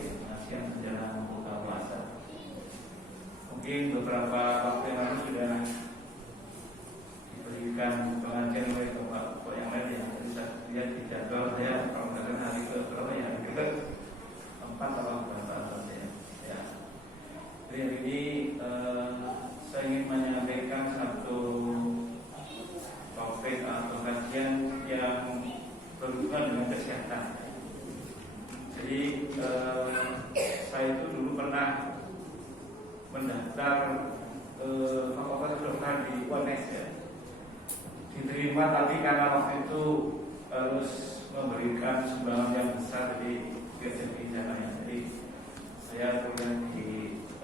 pengajian menjelang buka puasa. Mungkin beberapa waktu yang lalu sudah diberikan pengajian oleh bapak yang lain ya. Jadi saya lihat di jadwal saya kalau misalkan hari ke berapa ya, ke 4 atau berapa ya. Jadi hari ini saya ingin menyampaikan satu topik atau kajian yang berhubungan dengan kesehatan. Jadi saya itu dulu pernah mendaftar fakultas kedokteran di UNS ya. Diterima tapi karena waktu itu harus memberikan sumbangan yang besar, jadi tidak jadi dananya. Jadi saya kuliah di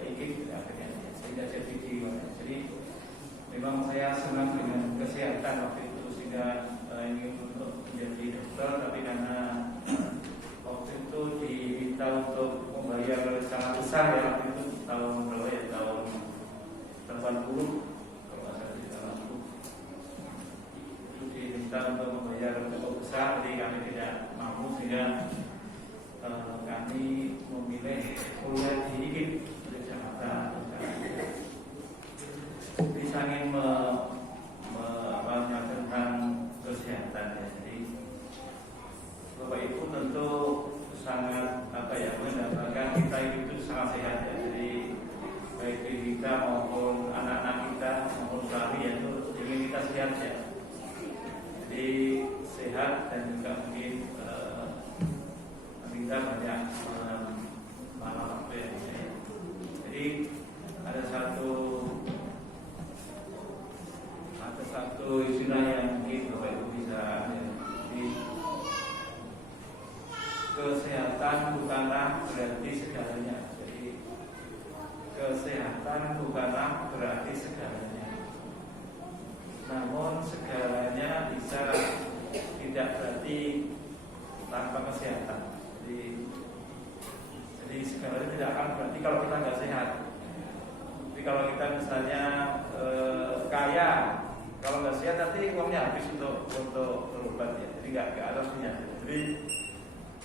IKIP akhirnya saya tidak jadi di UNS. Jadi memang saya senang dengan kesehatan waktu itu sehingga ingin untuk menjadi dokter, tapi karena waktu itu diminta untuk membayar sangat besar ya, waktu itu tahun berapa ya, tahun 80 kalau nggak salah, di tahun 80 itu diminta untuk membayar cukup besar, jadi kami tidak mampu sehingga kami memilih kuliah di IKIP di Jakarta. Jadi saya ingin tentang kesehatan ya. Jadi Bapak Ibu tentu sangat mendapatkan kita itu sangat sehat ya. Jadi baik kita maupun anak-anak kita maupun suami ya, itu ingin kita sehat ya. Jadi sehat dan juga mungkin kita banyak malam waktu ya. Jadi ada satu istilah yang mungkin Bapak Ibu bisa ya. Jadi kesehatan bukanlah berarti segalanya. Jadi kesehatan bukanlah berarti segalanya. Namun segalanya bisa tidak berarti tanpa kesehatan. Jadi segalanya tidak akan berarti kalau kita nggak sehat. Jadi kalau kita misalnya kaya, kalau nggak sehat nanti uangnya habis untuk berobat ya. Jadi nggak ada artinya. Jadi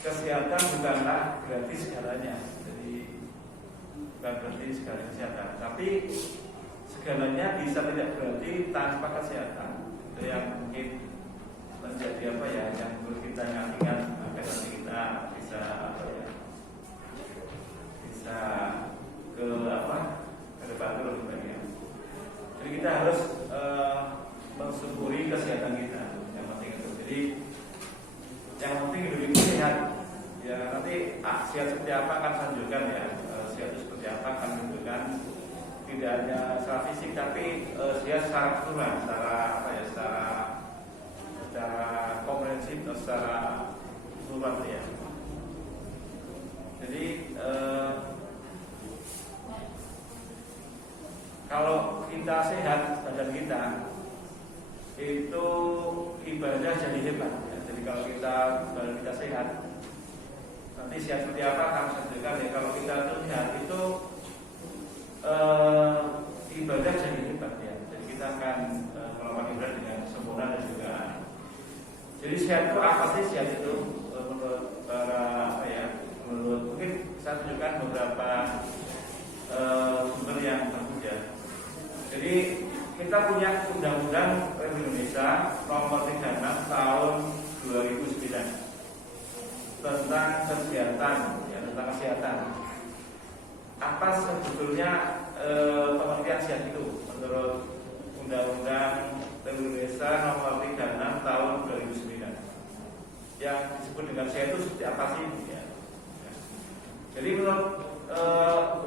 kesehatan bukanlah berarti segalanya. Jadi bukan berarti segalanya kesehatan. Tapi segalanya bisa tidak berarti tanpa kesehatan. Itu yang mungkin menjadi yang perlu kita ingat agar nanti kita bisa bisa ke depan terus ya. Jadi kita harus mensyukuri kesehatan kita, yang penting itu. Jadi yang penting hidup itu sehat. Ya nanti sehat seperti apa akan tunjukkan ya. Sehat itu seperti apa akan tunjukkan tidak hanya secara fisik tapi sehat secara keseluruhan, secara komprehensif atau secara keseluruhan ya. Jadi kalau kita sehat badan kita itu ibadah jadi hebat ya. Jadi kalau badan kita sehat, nanti sehat seperti apa akan menunjukkan ya. Kalau kita itu sehat itu ibadah jadi hebat ya. Jadi kita akan melakukan ibadah dengan sempurna dan juga. Jadi sehat itu apa sih? Sehat itu menurut menurut mungkin saya tunjukkan beberapa sumber yang tersedia. Jadi kita punya Undang-Undang Republik Indonesia Nomor 36 Tahun 2009 tentang kesehatan ya, tentang kesehatan. Apa sebetulnya pengertian sehat itu menurut Undang-Undang Republik Indonesia Nomor 36 Tahun 2009? Yang disebut dengan sehat itu seperti apa sih? Ya. Jadi menurut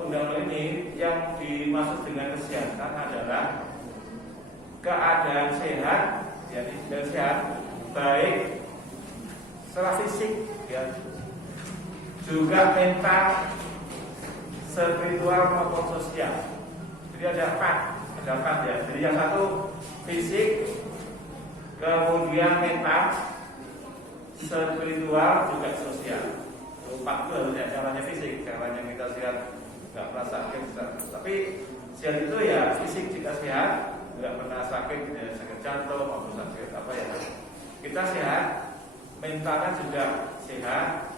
undang-undang ini yang dimaksud dengan kesehatan adalah keadaan sehat, ya, dan sehat baik secara fisik, ya, juga mental, spiritual maupun sosial. Jadi ada empat ya. Jadi yang satu fisik, kemudian mental, spiritual juga sosial. Empat itu harusnya, caranya fisik, caranya kita sehat, nggak pernah sakit. Tapi sehat itu ya fisik jika sehat, nggak pernah sakit, ya, sakit jantung maupun sakit kita sehat, mentalnya juga sehat,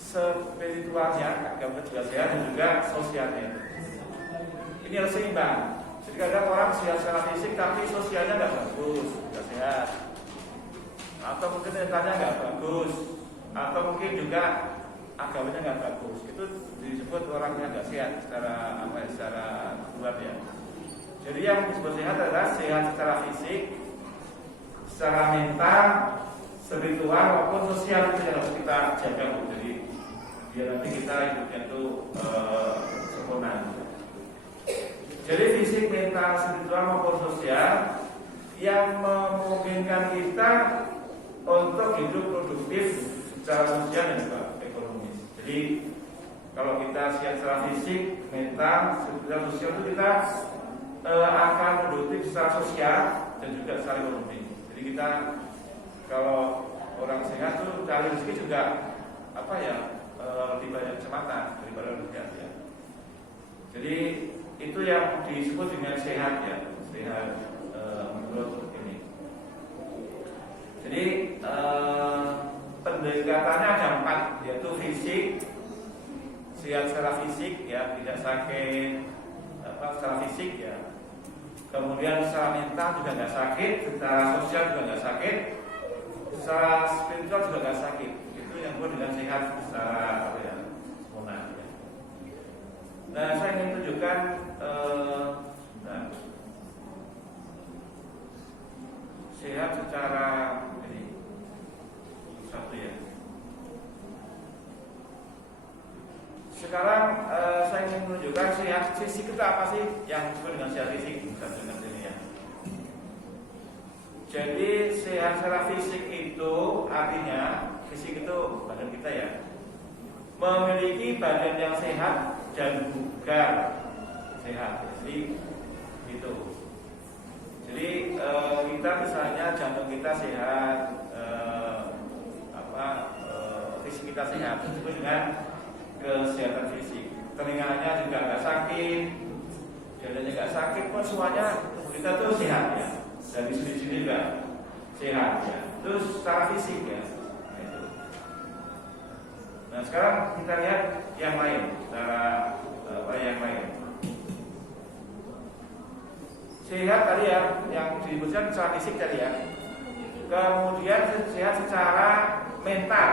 spiritualnya, agama juga sehat, dan juga sosialnya. Ini harus seimbang. Jadi kadang orang sehat secara fisik tapi sosialnya nggak bagus, nggak sehat. Atau mungkin mentalnya nggak bagus, atau mungkin juga agamanya nggak bagus. Itu disebut orangnya nggak sehat secara secara luar ya. Jadi yang disebut sehat adalah sehat secara fisik, secara mental, spiritual maupun sosial, itu yang harus kita jaga. Jadi biar nanti kita hidupnya itu sempurna. Jadi fisik, mental, spiritual maupun sosial yang memungkinkan kita untuk hidup produktif secara sosial dan juga ekonomis. Jadi kalau kita sehat secara fisik, mental, spiritual, sosial itu kita akan produktif secara sosial dan juga secara ekonomi. Jadi kita kalau orang sehat tuh cari rezeki juga lebih banyak kesempatan daripada orang sehat ya. Jadi itu yang disebut dengan sehat ya, sehat menurut ini. Jadi pendekatannya ada 4, yaitu fisik, sehat secara fisik ya, tidak sakit secara fisik ya. Kemudian secara mental juga nggak sakit, secara sosial juga nggak sakit, secara spiritual juga nggak sakit. Itu yang disebut dengan sehat secara sempurna. Ya. Nah, saya ingin tunjukkan sehat secara ini satu ya. Sekarang saya ingin menunjukkan sehat fisik itu apa sih yang disebut dengan sehat fisik, bukan dengan ini ya. Jadi sehat secara fisik itu artinya fisik itu badan kita ya, memiliki badan yang sehat dan bugar sehat. Jadi itu. Jadi kita misalnya jantung kita sehat, fisik kita sehat, itu disebut dengan kesehatan fisik. Telinganya juga nggak sakit, dadanya nggak sakit, pun semuanya kita tuh sehat ya. Dari sini juga sehat ya. Terus secara fisik ya. Nah sekarang kita lihat yang lain, secara yang lain. Sehat tadi ya, yang disebutkan secara fisik tadi ya. Kemudian sehat secara mental.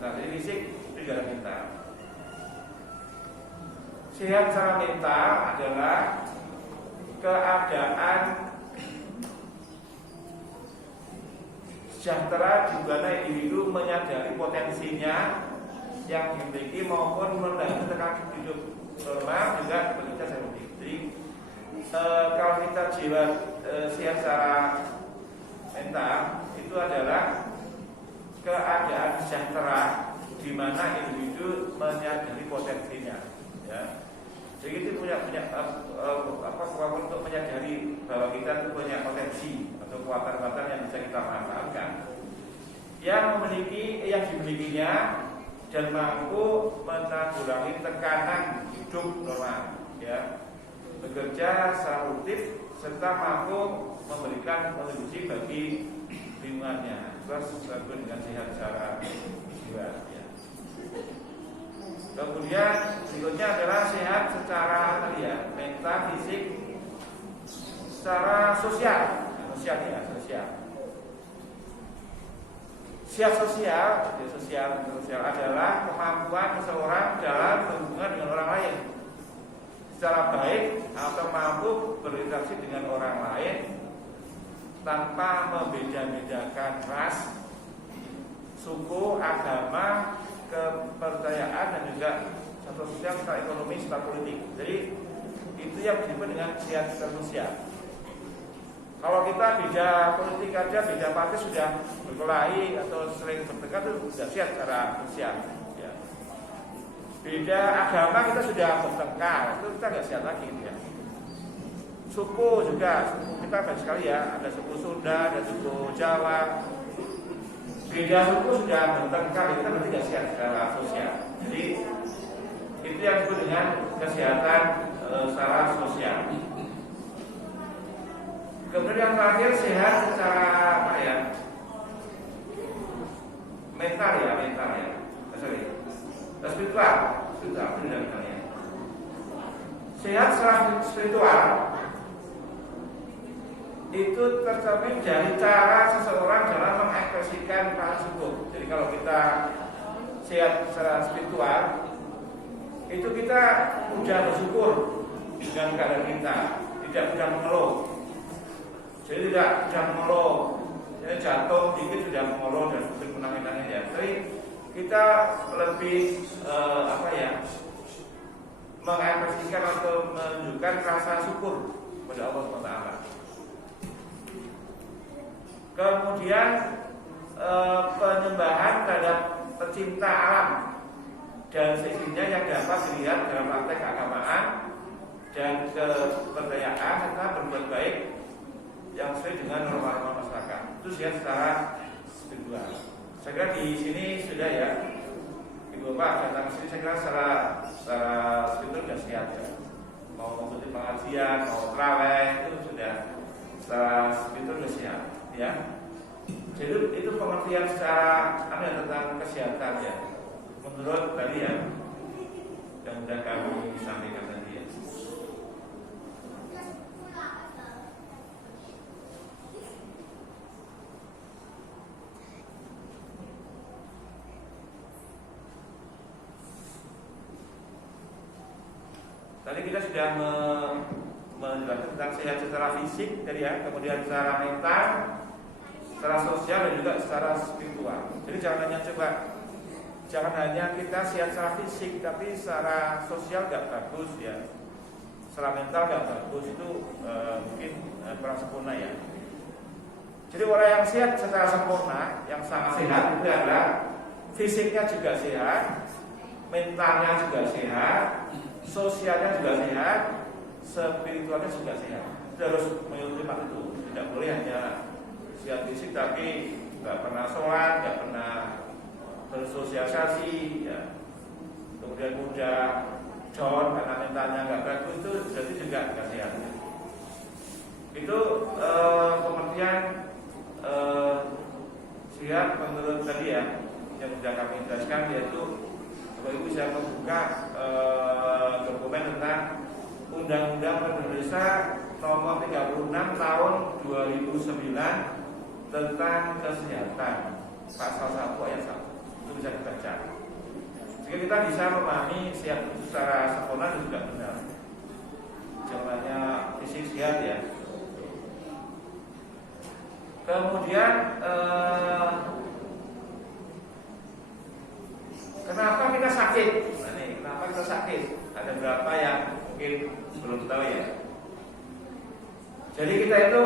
Jadi fisik itu juga mental. Sehat secara mental adalah keadaan sejahtera di mana individu menyadari potensinya yang dimiliki maupun mendapat hidup normal juga bekerja secara produktif. Jadi kalau kita jiwa sehat secara mental itu adalah keadaan sejahtera di mana individu menyadari potensinya. Ya. Jadi itu punya kemampuan untuk menyadari bahwa kita itu punya potensi atau kekuatan-kekuatan yang bisa kita manfaatkan, yang dimilikinya dan mampu menanggulangi tekanan hidup normal, ya, bekerja secara produktif serta mampu memberikan kontribusi bagi lingkungannya. Terus dengan sehat secara jiwa. Ya. Kemudian berikutnya adalah sehat secara mental, fisik, secara sosial. Sehat sosial adalah kemampuan seseorang dalam berhubungan dengan orang lain secara baik atau mampu berinteraksi dengan orang lain tanpa membeda-bedakan ras, suku, agama, kepercayaan dan juga status sosial, secara ekonomi, secara politik. Jadi itu yang disebut dengan sehat sosial. Kalau kita beda politik aja, beda partai sudah berkelahi atau sering bertengkar itu sudah sehat secara sosial. Ya. Beda agama kita sudah bertengkar, itu kita nggak sehat lagi. Ya. Suku juga, suku kita banyak sekali ya, ada suku Sunda, ada suku Jawa. Beda suku sudah bertengkar, itu berarti nggak sehat secara sosial. Jadi itu yang disebut dengan kesehatan secara sosial. Kemudian yang terakhir sehat secara mental ya. spiritual misalnya. Sehat secara spiritual itu tercermin dari cara seseorang dalam mengekspresikan rasa syukur. Jadi kalau kita sehat secara spiritual, itu kita mudah bersyukur dengan keadaan kita, tidak mudah mengeluh. Jadi tidak mudah mengeluh. Jadi jatuh dikit sudah mengeluh dan menangis-nangis ya. Tapi kita lebih mengekspresikan atau menunjukkan rasa syukur kepada Allah SWT. Kemudian penyembahan terhadap pecinta alam dan sisinya yang dapat dilihat dalam praktek keagamaan dan keberdayaan serta berbuat baik yang sesuai dengan norma-norma masyarakat. Itu sehat secara spiritual. Saya kira di sini sudah ya, Ibu Bapak datang ke sini saya kira secara spiritual sudah sehat ya. Mau mengikuti pengajian, mau terawih itu sudah secara spiritual sudah sehat ya. Jadi itu pengertian secara tentang kesehatan ya. Menurut tadi ya yang sudah kami sampaikan tadi ya. Tadi kita sudah menjelaskan tentang sehat secara fisik tadi ya, kemudian secara mental, secara sosial dan juga secara spiritual. Jadi jangan hanya kita sehat secara fisik, tapi secara sosial gak bagus ya, secara mental gak bagus, itu mungkin kurang sempurna ya. Jadi orang yang sehat secara sempurna, yang sangat sehat itu adalah fisiknya juga sehat, mentalnya juga sehat, sosialnya juga sehat, spiritualnya juga sehat. Kita harus mengikuti itu. Tidak boleh hanya sehat fisik tapi nggak pernah sholat, nggak pernah bersosialisasi, ya. Kemudian mudah down karena mentalnya nggak bagus, itu berarti juga nggak sehat. Itu pengertian sehat menurut tadi ya yang sudah kami jelaskan, yaitu Bapak Ibu bisa membuka dokumen tentang Undang-Undang Indonesia Nomor 36 Tahun 2009 tentang kesehatan, pasal 1 ayat 1. Itu bisa dibaca. Jika kita bisa memahami sehat itu secara sempurna dan juga benar. Jangannya fisik sehat ya. Kemudian kenapa kita sakit? Nah, nih, kenapa kita sakit? Ada berapa yang mungkin belum tahu ya. Jadi kita itu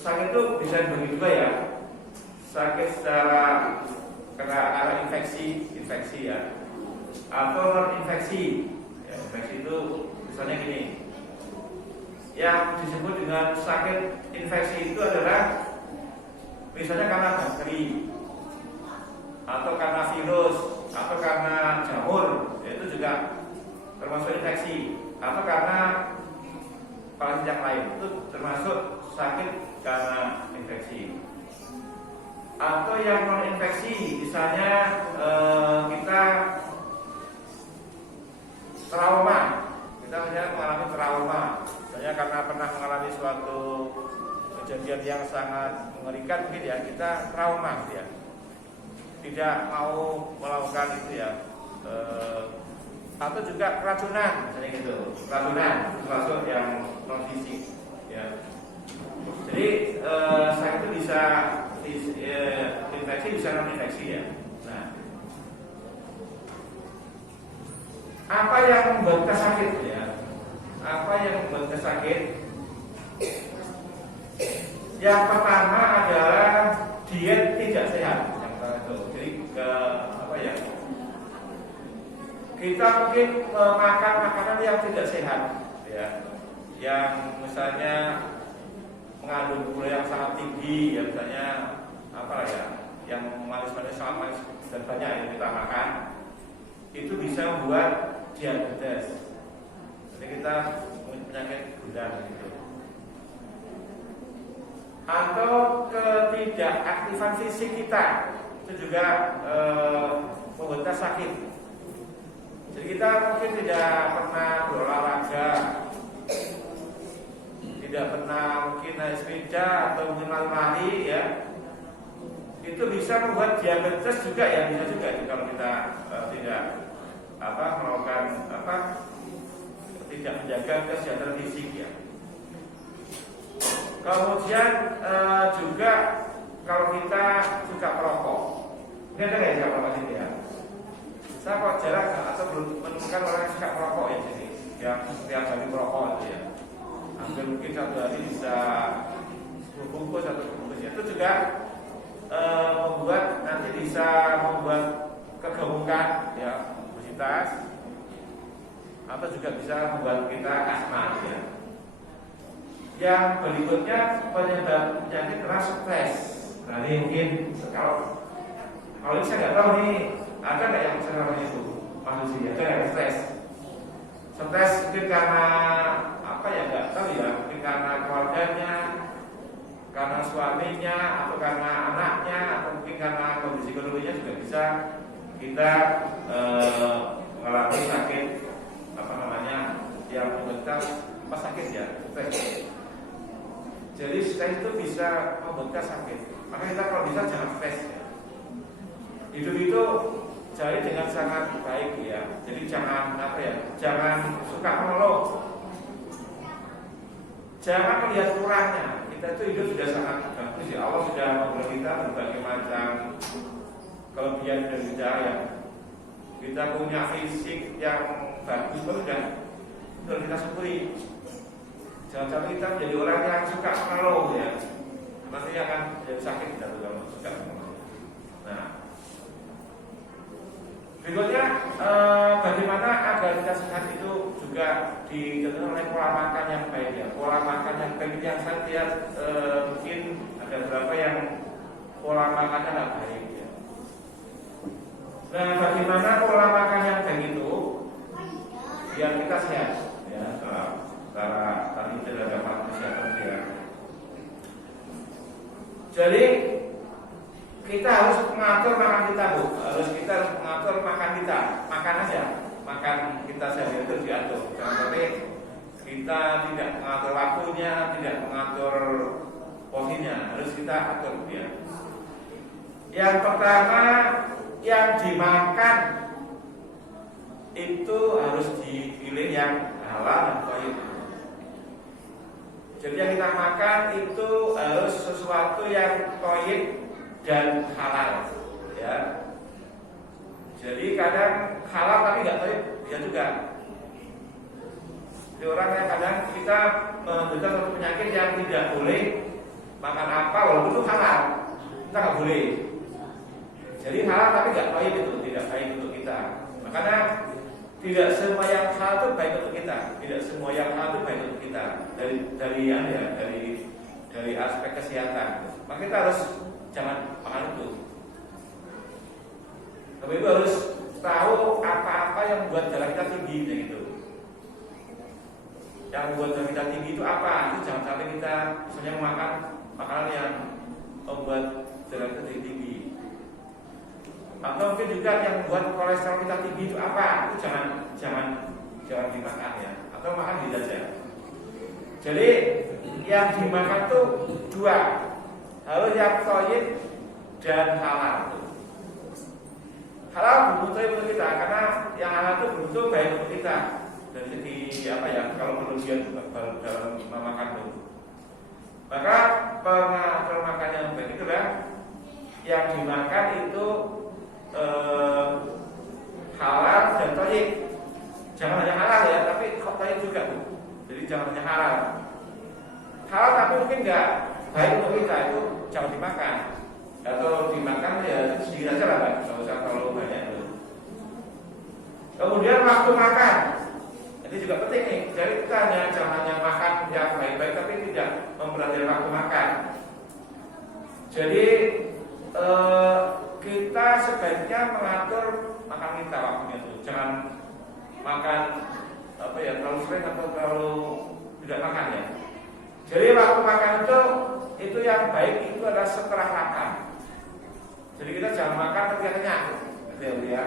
sakit itu bisa dibagi dua ya. Sakit secara karena infeksi ya, atau non infeksi. Ya, infeksi itu misalnya gini. Yang disebut dengan sakit infeksi itu adalah misalnya karena bakteri, atau karena virus, atau karena jamur, itu juga termasuk infeksi, atau karena parasit yang lain, itu termasuk sakit karena infeksi. Atau yang non infeksi, misalnya kita trauma, kita mengalami trauma, misalnya karena pernah mengalami suatu kejadian yang sangat mengerikan mungkin ya, kita trauma ya, tidak mau melakukan itu ya, atau juga keracunan misalnya gitu, keracunan termasuk yang non fisik ya. Jadi sakit itu bisa infeksi, bisa non infeksi ya. Nah, apa yang membuat kita sakit ya? Apa yang membuat kita sakit? Yang pertama adalah diet tidak sehat. Yang pertama itu, jadi kita mungkin makan makanan yang tidak sehat, ya, yang misalnya mengandung gula yang sangat tinggi, ya misalnya yang manis-manis sangat manis dan banyak yang kita makan, itu bisa membuat diabetes. Jadi kita penyakit gula gitu. Atau ketidakaktifan fisik kita. itu juga membuat kita sakit. Jadi kita mungkin tidak pernah berolahraga, tidak pernah mungkin naik sepeda atau mungkin lari ya, itu bisa membuat diabetes juga ya, bisa juga itu kalau kita tidak melakukan tidak menjaga kesehatan fisik ya. Kemudian juga kalau kita suka merokok, ini ada nggak yang merokok ini ya? Saya kok jarang atau belum menemukan orang yang suka merokok ya jadi, yang setiap hari merokok itu ya. Hampir mungkin satu hari bisa 10 bungkus atau bungkus itu juga membuat nanti bisa membuat kegemukan ya, obesitas, atau juga bisa membuat kita asma ya. Yang berikutnya penyebab penyakit adalah stres. Nah ini mungkin kalau ini saya nggak tahu nih ada nggak yang bisa namanya itu manusia ada yang stres. Stres mungkin karena apa ya nggak tahu ya, mungkin karena keluarganya, karena suaminya, atau karena anaknya, atau mungkin karena kondisi ekonominya juga bisa kita mengalami sakit yang membentak sakit ya, stres. Jadi stres itu bisa membentak sakit. Maka kita kalau bisa jangan stres ya. Hidup itu jari dengan sangat baik ya. Jadi jangan jangan suka mengeluh. Jangan melihat kurangnya. Kita itu hidup sudah sangat bagus ya. Allah sudah memberi kita berbagai macam kelebihan dan hidayah. Kita punya fisik yang bagus sudah kita syukuri. Jangan sampai kita menjadi orang yang suka mengeluh ya. Nanti akan jadi sakit kita kalau suka mengeluh. Nah, berikutnya bagaimana agar kita sehat itu juga dicontohkan oleh pola makan yang baik ya. Pola makan yang baik yang saya lihat mungkin ada beberapa yang pola makannya tidak baik ya. Nah, bagaimana pola makan yang baik itu biar kita sehat ya, secara tadi tidak dapat kesehatan ya. Jadi kita harus mengatur makan kita Bu. Kita harus mengatur makan kita. Makan aja. Makan kita sehari itu diatur. Jangan sampai kita tidak mengatur waktunya, tidak mengatur porsinya. Harus kita atur ya. Yang pertama, yang dimakan itu harus dipilih yang halal dan thayyib. Jadi yang kita makan itu harus sesuatu yang thayyib dan halal ya. Jadi kadang halal tapi nggak thayyib ya juga. Jadi orang yang kadang kita menderita satu penyakit yang tidak boleh makan apa walaupun itu halal, kita nggak boleh. Jadi halal tapi nggak thayyib itu tidak baik untuk kita. Makanya tidak semua yang halal itu baik untuk kita. Tidak semua yang halal itu baik untuk kita dari aspek kesehatan. Maka kita harus jangan makan itu. Tapi itu harus tahu apa-apa yang membuat darah kita tinggi gitu. Yang membuat darah kita tinggi itu apa? Itu jangan sampai kita misalnya makan makanan yang membuat darah kita tinggi. Atau mungkin juga yang membuat kolesterol kita tinggi itu apa? Itu jangan dimakan ya. Atau makan tidak saja. Jadi yang dimakan itu dua, harus yang thayyib dan halal. Halal beruntung untuk kita karena yang halal itu beruntung baik untuk kita dari segi kalau berlebihan dalam memakan itu. Maka pengatur makan yang baik itu yang dimakan itu halal dan thayyib. Jangan hanya halal ya, tapi thayyib juga Bu. Jadi jangan hanya halal. Halal tapi mungkin nggak baik untuk kita itu jangan dimakan. Atau dimakan ya sedikit aja lah, nggak usah terlalu banyak dulu. Kemudian waktu makan, ini juga penting nih. Jadi kita jangan hanya makan yang baik-baik tapi tidak memperhatikan waktu makan. Jadi kita sebaiknya mengatur makan kita waktunya itu. Jangan makan terlalu sering atau terlalu tidak makan ya. Jadi waktu makan itu yang baik itu adalah setelah makan. Jadi kita jangan makan ketika kenyang, ya.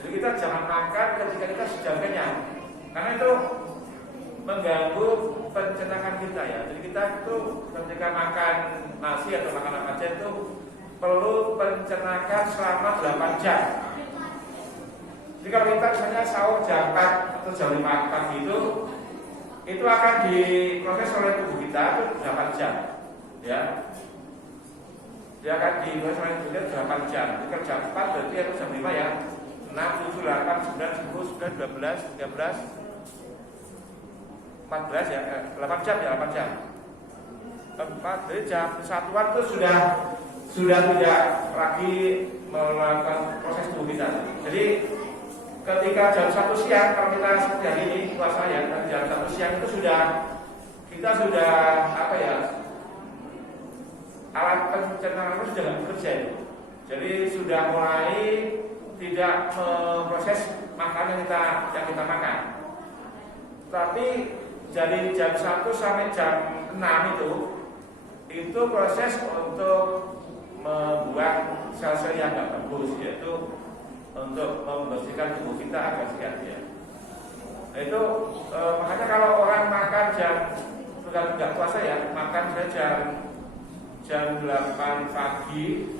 Jadi kita jangan makan ketika kita sudah kenyang, karena itu mengganggu pencernaan kita ya. Jadi kita itu ketika makan nasi atau makan apa aja itu perlu pencernaan selama 8 jam. Jadi kalau kita misalnya sahur jam 4 atau jam 5 pagi itu akan diproses oleh tubuh kita itu 8 jam, ya. Dia akan diproses oleh tubuh kita 8 jam. Jadi kalau jam 4 berarti harus jam 5 ya. 6, 7, 8, 9, 10, 11, 12, 13, 14 ya, 8 jam ya, 8 jam. 4 dari jam 1-an itu sudah tidak lagi melakukan proses tubuh kita. Jadi ketika jam 1 siang, kalau kita seperti hari ini puasa ya, jam 1 siang itu kita sudah apa ya, alat pencernaan itu sudah tidak bekerja itu. Jadi sudah mulai tidak memproses makanan yang kita makan. Tapi dari jam 1 sampai jam 6 itu proses untuk membuat sel-sel yang tidak bagus, yaitu untuk membersihkan tubuh kita agar sehat ya. Nah, itu makanya kalau orang makan jam tidak puasa ya, makan saja jam 8 pagi,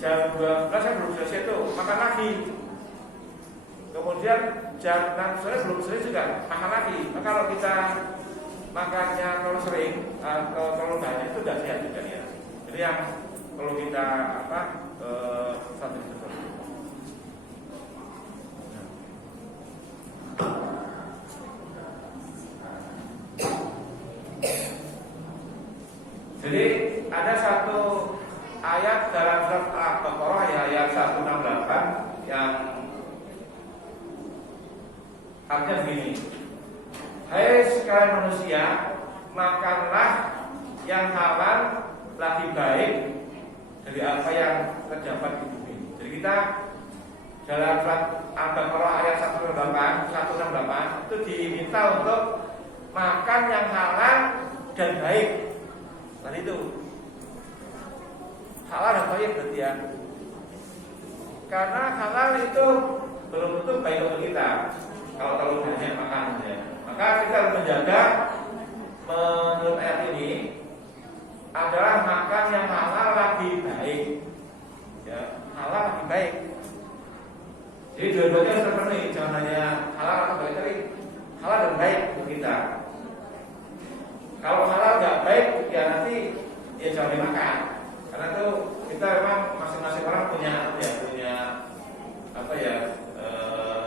jam 12 saya belum selesai itu makan lagi. Kemudian jam 6 sore belum selesai juga makan lagi. Maka kalau kita makannya terlalu sering atau terlalu banyak itu tidak sehat juga ya. Jadi yang perlu kita satu itu. Jadi ada satu ayat dalam surat Al-Baqarah ya, ayat 168 yang artinya begini: hai sekalian manusia, makanlah yang halal lagi baik dari apa yang terdapat di bumi. Jadi kita dalam surat Al-Baqarah ayat 168 itu diminta untuk makan yang halal dan baik. Nah itu halal dan baik berarti ya. Karena halal itu belum tentu baik untuk kita kalau terlalu banyak makanannya. Maka kita harus menjaga, menurut ayat ini adalah makan yang halal lagi baik, ya, halal lagi baik. Jadi dua-duanya harus terpenuhi, jangan hanya halal atau baik, tapi halal dan baik untuk kita. Kalau halal nggak baik, ya nanti ya jangan dimakan. Karena itu kita memang masing-masing orang punya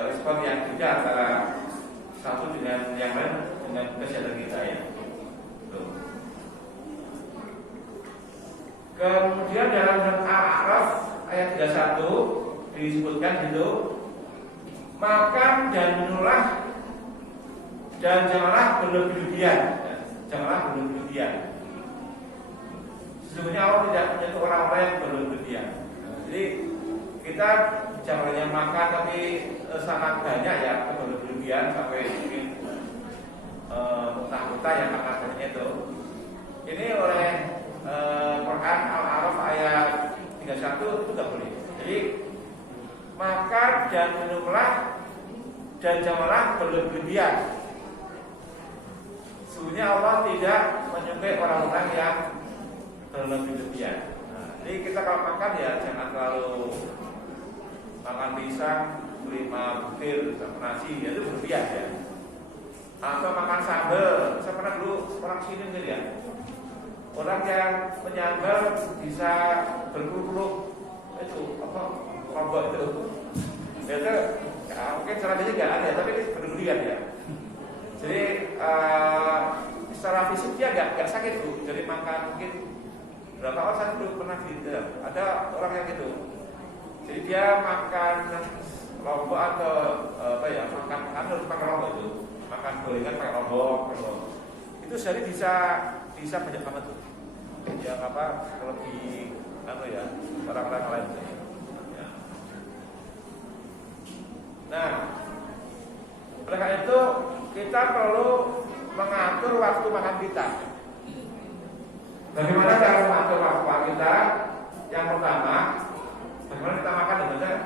respon yang beda antara satu dengan yang lain dengan kesehatan kita ya. Kemudian dalam surat Al-A'raf ayat 31 disebutkan itu, makan dan minumlah dan janganlah berlebihan. Janganlah berlebihan. Sesungguhnya Allah tidak menyentuh orang-orang yang berlebihan. Jadi kita jangan hanya makan tapi sangat banyak ya, berlebihan sampai mungkin muntah-muntah yang makan banyak itu. Ini oleh Quran Al-A'raf ayat 31 itu tidak boleh. Jadi makan dan minumlah dan janganlah berlebihan. Sesungguhnya Allah tidak menyukai orang-orang yang berlebihan. Nah, jadi kita kalau makan ya jangan terlalu makan pisang 5 butir sama nasi, ya itu berlebihan ya. Atau makan sambal. Saya pernah dulu orang sini gitu ya. Orang yang menyambal bisa berpuluh-puluh itu lombok itu. Itu ya, mungkin caranya nggak ada, tapi ini berlebihan ya. Jadi secara fisik dia nggak sakit bu. Jadi makan mungkin berapa orang saya dulu pernah ada orang yang gitu. Jadi dia makan lombok atau makan pakai lombok itu, makan gorengan pakai lombok. Itu sehari bisa banyak banget tuh. Yang lebih orang-orang lain. Ya. Nah, oleh karena itu kita perlu mengatur waktu makan kita. Bagaimana cara mengatur waktu makan kita? Yang pertama, bagaimana kita makan sebenarnya?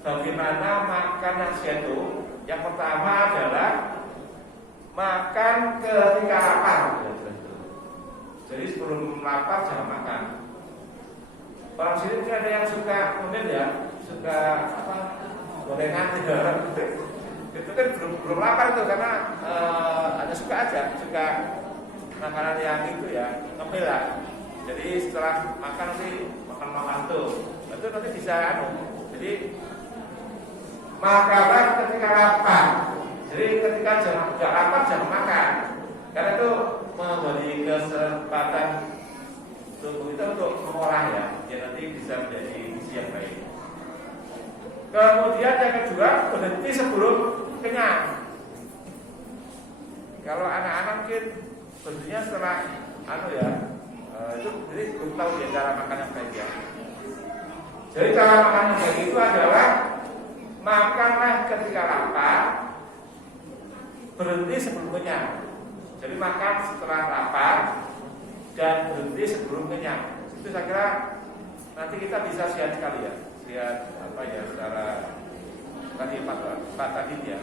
Bagaimana makan yang sehat itu? Yang pertama adalah makan ketika lapar. Jadi sebelum lapar jangan makan. Orang sini mungkin ada yang suka mungkin ya, suka apa? Gorengan ya. Itu kan belum lapar itu karena hanya suka aja, suka makanan yang itu ya, ngemil lah. Jadi setelah makan nanti makan tuh, itu nanti bisa jadi makanlah ketika lapar. Jadi ketika tidak lapar jangan makan, karena itu memberi kesempatan tubuh kita untuk mengolah ya nanti bisa menjadi gizi yang baik. Kemudian yang kedua, berhenti sebelum kenyang. Kalau anak-anak mungkin berhentinya setelah itu jadi belum tahu ya cara makan yang baik ya. Jadi cara makan yang baik itu adalah makanlah ketika lapar, berhenti sebelum kenyang. Jadi makan setelah lapar dan berhenti sebelum kenyang. Itu saya kira nanti kita bisa sehat sekali ya. Sehat apa ya secara tadi Pak tadi ya.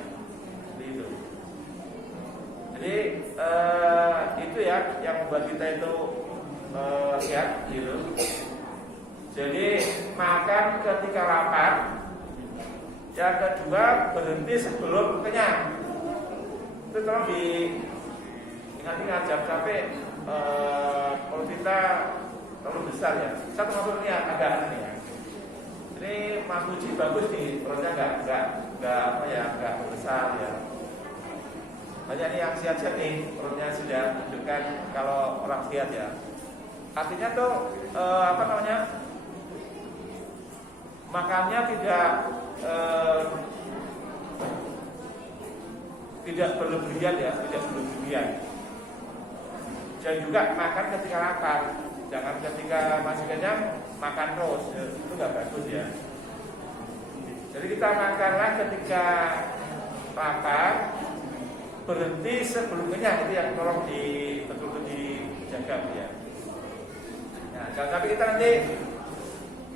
Jadi itu. Jadi itu ya yang membuat kita itu sehat gitu. Jadi makan ketika lapar. Yang kedua berhenti sebelum kenyang. Itu tolong diingat-ingat jangan sampai kalau kita terlalu besar ya. Saya termasuk ini agak aneh ya. Ini Mas Puji bagus nih, perutnya enggak besar ya. Banyak nih yang sehat-sehat nih, perutnya sudah menunjukkan kalau orang sehat ya. Artinya tuh makannya tidak berlebihan ya, tidak berlebihan. Dan juga makan ketika lapar, jangan ketika masih kenyang makan terus, itu nggak bagus ya. Jadi kita makanlah ketika lapar, berhenti sebelum kenyang, itu yang tolong betul-betul dijaga ya. Nah, jangan sampai kita nanti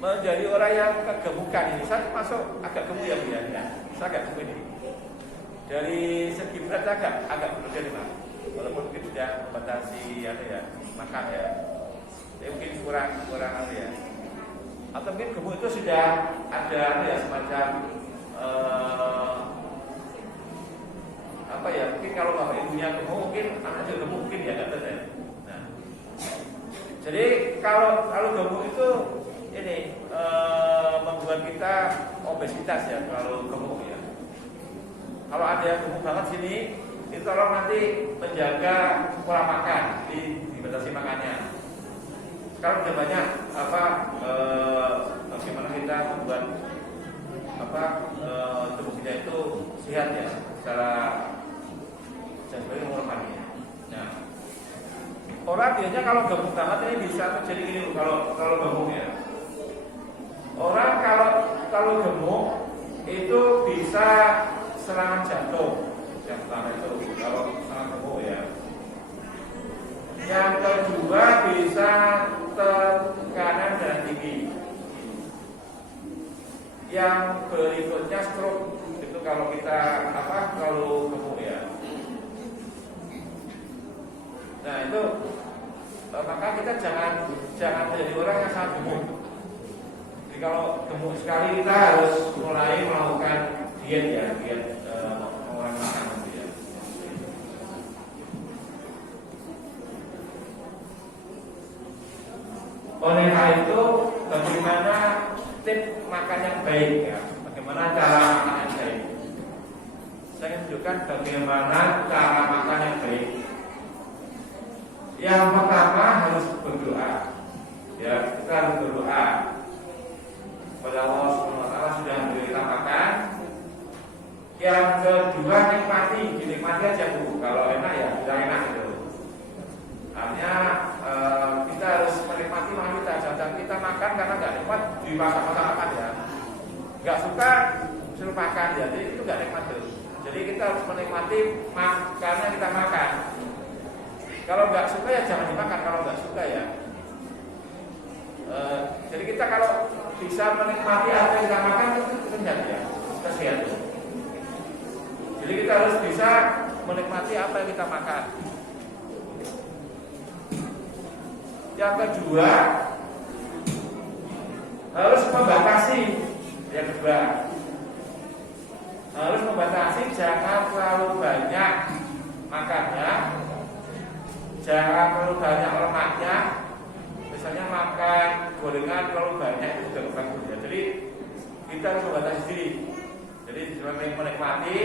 menjadi orang yang kegemukan ini. Saya masuk agak gemuk ya Bu ya. Saya agak gemuk ini. Dari segi berat saya agak berlebihan Pak. Walaupun mungkin sudah membatasi makan ya. Tapi mungkin kurang ya. Atau mungkin gemuk itu sudah ada semacam mungkin kalau bapak ibunya gemuk mungkin anaknya gemuk mungkin ya nggak tahu ya. Nah, jadi kalau gemuk itu ini membuat kita obesitas ya kalau gemuk ya. Kalau ada yang gemuk banget sini, itu tolong nanti menjaga pola makan, dibatasi makannya. Sekarang sudah banyak bagaimana kita membuat tubuh kita itu sehat ya secara normal ya. Nah, orang biasanya kalau gemuk banget ini bisa terjadi gini kalau gemuk ya. Orang kalau gemuk itu bisa serangan jantung. Yang pertama itu kalau serangan gemuk ya. Yang kedua bisa tekanan darah tinggi. Yang berikutnya stroke. Itu kalau kita kalau gemuk ya. Nah itu maka kita jangan menjadi orang yang sangat gemuk. Jadi kalau gemuk sekali kita harus mulai melakukan diet mengurangi makanan ya. Oleh karena itu bagaimana tips makan yang baik ya? Bagaimana cara makan yang baik? Saya ingin tunjukkan bagaimana cara makan yang baik. Yang pertama harus berdoa. Ya, kita harus berdoa kepada Allah Subhanahu wa taala sudah memberi kita makan. Yang kedua dinikmati aja Bu. Kalau enak ya sudah enak gitu. Artinya kita harus menikmati makan kita. Jangan kita makan karena nggak nikmat dipaksa-paksa makan ya. Nggak suka suruh makan ya. Jadi itu nggak nikmat tuh. Jadi kita harus menikmati makannya kita makan. Kalau nggak suka ya jangan dimakan. Kalau nggak suka ya. Jadi kita kalau bisa menikmati apa yang kita makan itu kenyang ya, kita sehat. Jadi kita harus bisa menikmati apa yang kita makan. Yang kedua, harus membatasi. Yang kedua, harus membatasi, jangan terlalu banyak makannya, jangan terlalu banyak lemaknya. Misalnya makan gorengan terlalu banyak itu juga bagus ya. Jadi kita harus membatasi diri. Jadi selain menikmati,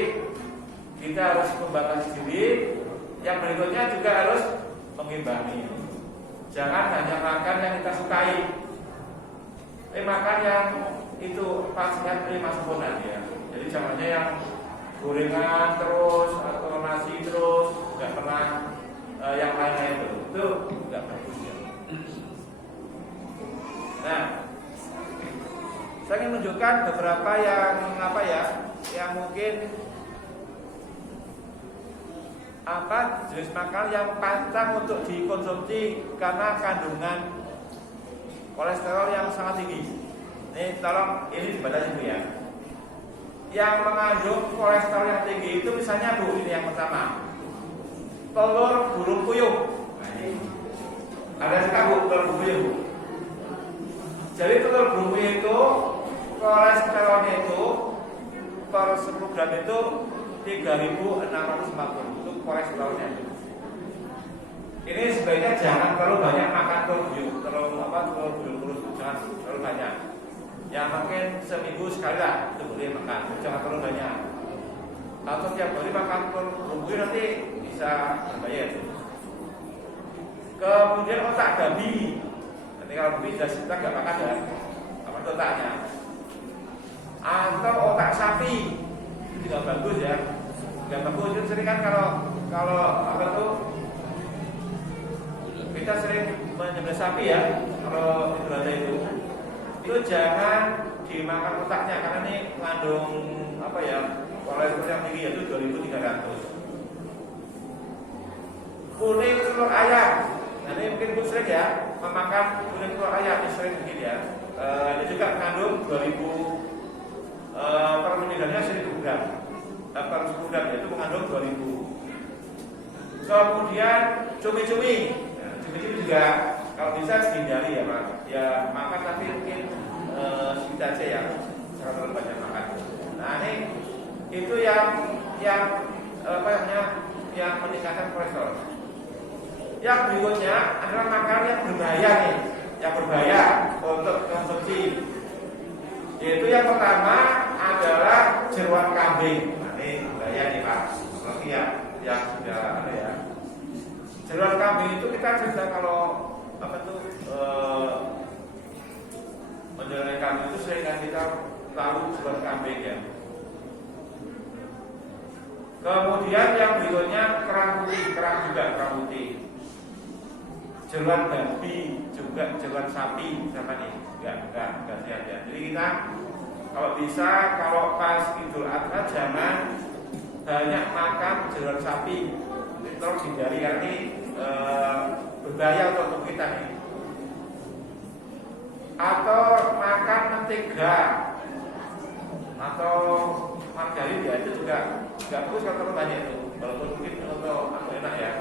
kita harus membatasi diri. Yang berikutnya juga harus mengimbangi. Jangan hanya makan yang kita sukai. Makan yang itu pastinya prima sempurna ya. Jadi jangannya yang gorengan terus atau nasi terus, nggak pernah yang lainnya itu nggak bagus ya. Nah, saya ingin menunjukkan beberapa yang yang mungkin jenis makanan yang pantang untuk dikonsumsi karena kandungan kolesterol yang sangat tinggi. Ini tolong ini dibatasi dulu ya. Yang mengandung kolesterol yang tinggi itu misalnya Bu, ini yang pertama, telur burung puyuh. Ada suka Bu telur burung puyuh Bu? Jadi telur burung puyuh itu kolesterolnya itu per 10 gram itu 3.640 itu kolesterolnya. Ini sebaiknya jangan terlalu banyak makan telur burung puyuh, jangan terlalu banyak. Ya mungkin seminggu sekali lah itu boleh makan, jangan terlalu banyak. Kalau tiap hari makan telur burung puyuh nanti bisa berbahaya. Kemudian otak babi. Nanti kalau babi kita nggak makan ya, apa itu otaknya? Atau otak sapi itu juga bagus ya. Nggak bagus itu sering kan kalau apa tuh kita sering menyembelih sapi ya, kalau itu jangan dimakan otaknya karena ini mengandung kolesterol yang tinggi yaitu 2.300. Kuning telur ayam, nah ini mungkin Bu sering ya memakan kuning telur ayam, ini sering mungkin ya. Ini juga mengandung 2.000 per meninggalnya 1.000 gram, per 10 gram itu mengandung 2.000. Kemudian cumi-cumi. Cumi-cumi juga kalau bisa dihindari ya Pak. Ya makan tapi mungkin sedikit aja ya, jangan terlalu banyak makan. Nah ini itu yang meningkatkan kolesterol. Yang berikutnya adalah makanan yang berbahaya nih, yang berbahaya untuk konsumsi. Yaitu yang pertama adalah jeruan kambing. Nah ini berbahaya nih Pak. Seperti yang sudah ada ya. Jeruan kambing itu kita cerita kalau menjeruan kambing itu sering kan kita tahu jeruan kambing ya. Kemudian yang berikutnya kerang putih. Jeruan babi juga jeruan sapi sama nih, enggak sehat ya. Jadi kita kalau bisa kalau pas Idul Adha jangan banyak makan jeruan sapi. Terus hindari karena ini berbahaya untuk tubuh kita nih. Atau makan mentega atau margarin ya itu juga nggak bagus kalau terlalu banyak itu, walaupun mungkin untuk enak ya.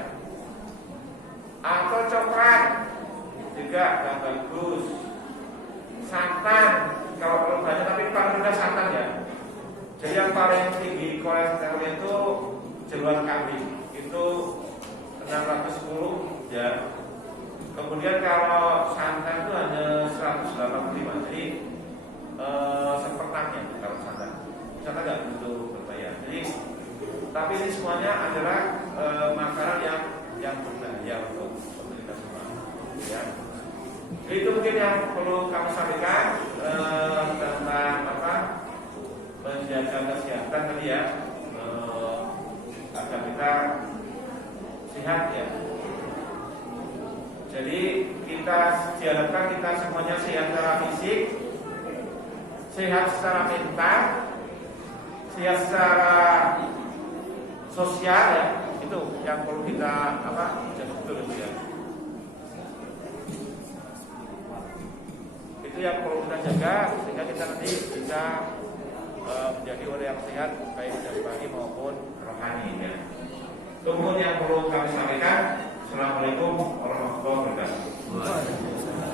Atau coklat juga nggak bagus. Santan kalau terlalu banyak, tapi paling rendah santan ya. Jadi yang paling tinggi kolesterol itu jeruan kambing itu 610 ya. Kemudian kalau santan itu hanya 185, jadi seperempatnya kalau santan nggak begitu berbahaya. Jadi tapi ini semuanya adalah makanan yang berbahaya untuk kita semua. Ya. Jadi itu mungkin yang perlu kami sampaikan tentang menjaga kesehatan tadi ya, agar kita sehat ya. Jadi kita diharapkan kita semuanya sehat secara fisik, sehat secara mental, sehat secara sosial ya. Itu yang perlu kita jaga betul itu ya. Itu yang perlu kita jaga sehingga kita nanti bisa menjadi orang yang sehat baik jasmani maupun rohani ya. Kemudian yang perlu kami sampaikan, Assalamualaikum warahmatullahi wabarakatuh.